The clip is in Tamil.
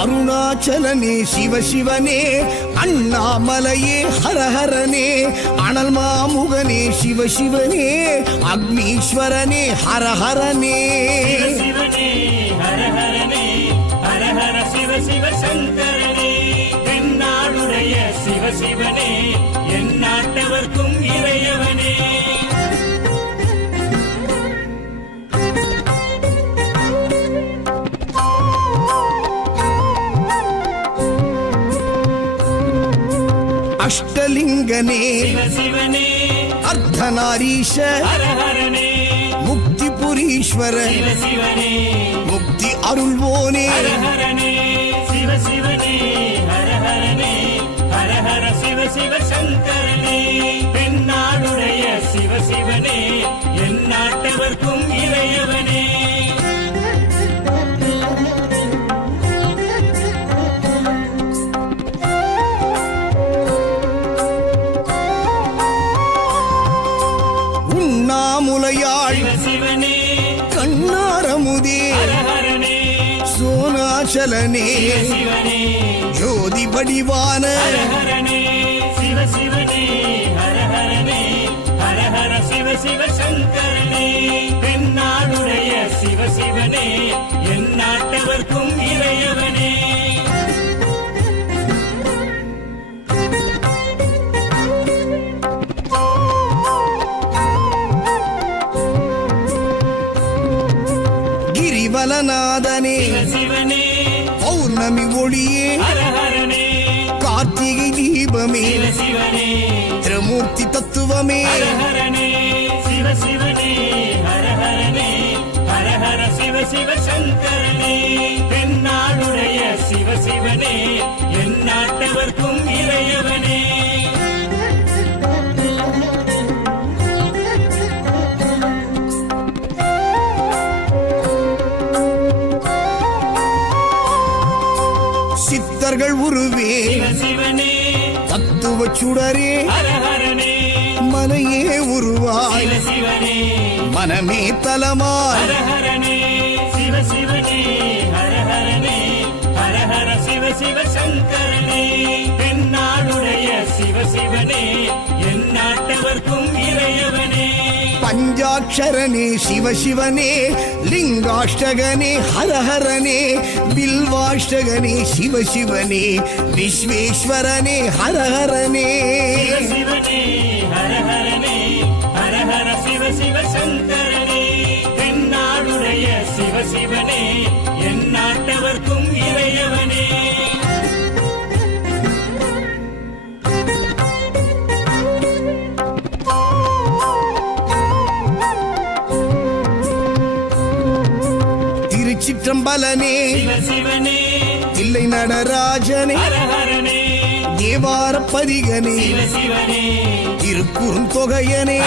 அருணாச்சலனே சிவசிவனே அண்ணாமலையே ஹரஹரனே அனல் மாமுகனே சிவசிவனே அக்னீஸ்வரனே ஹரஹரனே. சிவ சிவ சங்கரனே தென்னாடுடைய சிவ சிவனே ஹர ஹர சிவ சிவ சங்கரனே. தென்னாடுடைய சிவ சிவனே என் நாட்டவர்க்கும் இறையவனே ஹரனே சோனாச்சலனே. ஜோதி வடிவான சிவ சிவ சங்கரனே. தென்னாடுடைய சிவ சிவனே. சிவனே பௌர்ணமி ஒளியே. கார்த்திகை தீபமே. திரமூர்த்தி தத்துவமே. சிவ சங்கரனே. தென்னாடுடைய சிவ சிவனே என் நாட்டவர்க்கும் சித்தர்கள் உருவே. தத்துவ சுடரே. மனையே உருவாய். மனமே தலமாய். சிவ சங்கரனே. சிவனே. என் நாட்டவர்க்கும் இறையவனே பஞ்சாட்சரனே சிவசிவனே லிங்காஷ்டகனே ஹரஹரனே பில்வாஷ்டகனே சிவசிவனே விஸ்வேஸ்வரனே ஹரஹரனே. சிவ சிவனே என் நாட்டவர்க்கும் இறையவனே திருச்சிற்றம்பலனே தில்லை நடராஜனே. தேவார பதிகனே திருக்குறுந்தொகையனே.